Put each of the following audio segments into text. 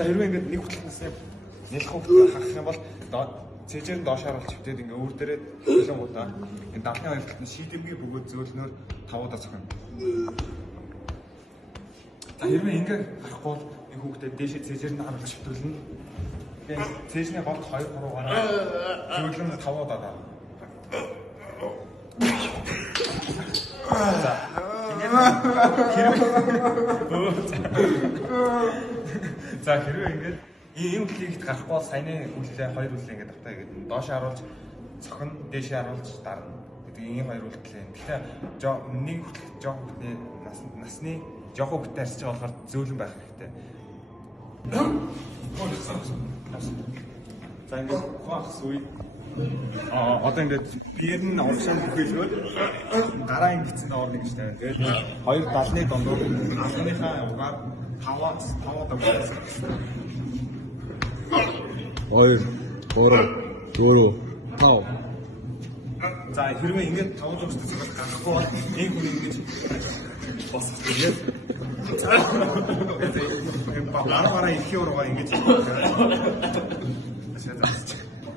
За хэрвээ ингээд нэг хөтлөх насны нэлэх хүүхдээ хахах юм бол цэжээр нь доош харуулж хөвтөөд ингээ өөр дээрээ хөлөнгуудаа энэ давхны хоёр талд нь шийдэмгийн бөгөөд зөөлнөөр тавуудаа зохино. За хэрвээ ингээ харахгүй бол энэ хүүхдээ дээшээ цэжээр нь харуулж хөвтөөлнө. Тэгээд цэжний голд 2-3 гараа зөөлнө тавуудаа даа. За за хэрвээ ингээд ийм хөтлөгийг гарахгүй бол саяны үйлдэлээ хоёр үйлдэл ингээд автаа гэдэг нь доош харуулж цохин дээшээ харуулж дарна гэдэг ийм хоёр үйлдэл. Тэгэхээр нэг хөтлөх жоохон хөтний насны жоохон хөттэй арчиж байгаа болохоор зөөлөн байх хэрэгтэй. За ингээд ухаахс үе одоо ингээд биер нь урагшаан бүхэлгөөд гараа ингэсэн орно гэж тавина. Тэгээд хоёр далны дондор алхныхаа угаар таваад өгсөн. 2 3 4 5. За хэрвээ ингээд 5 зурстай цагаар гарахгүй бол энэ хүн ингэж босох тэгээд гараа ихийн ургаа ингэж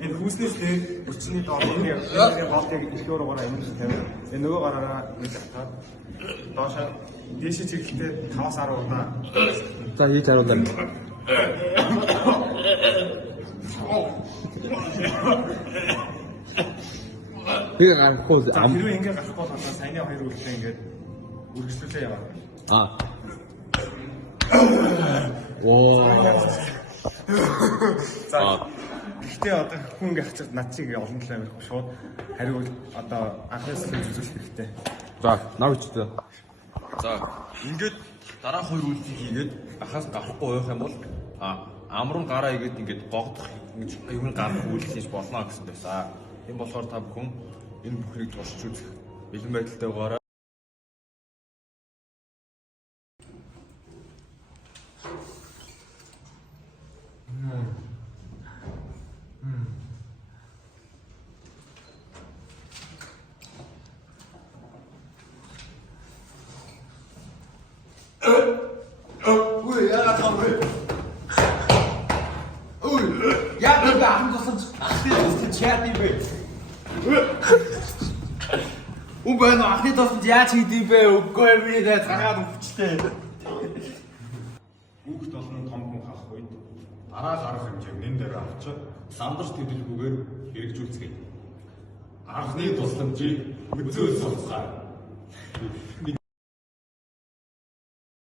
энэ хүүснээс дээр өчний доор энэ болтыг ихээр угаараа амьд тавина. Энэ нөгөө гараараа ингэж хатаад доошоо дээшээ чиглэлтэй 5-10 удаа. За хийж харуулъя. Би гарахгүй хэрвээ ингэ гарахгүй бол саяны хоёр үйлдэл ингээд үргэлжлүүлээ яваа. Оо. За гэхдээ одоо хүн ингээ хацаад над чиг олон талаа байхгүй шууд хариу одоо анхаас нь үзүүлэх хэрэгтэй. За навч та. За ингээд дараах хоёр үйлдэл хийгээд ахаас гарахгүй байх юм бол амрын гараа игээд ингээд гогдох ингэж юм гарах үйлдэл хийж болно гэсэн байсан. Тийм болохоор та бүхэн энэ бүхнийг туршиж үзэх бэлэн байдалтай байгаарай. Ui, ja, komm mit. Ui, ja, wir machen das uns. Ach, das ist die Chertibe. Убай нахны тоснд яаж хийдий бэ? Үгүй би дэ цагаад өвчтэй. Хүүхд олон том хүн хах үед дараа гарах хэмжээг нэн дээр авчиж сандарч төдөлгүйгээр хэрэгжүүлцгээе. Анхны тусламжийг мэдээ сонсгоо.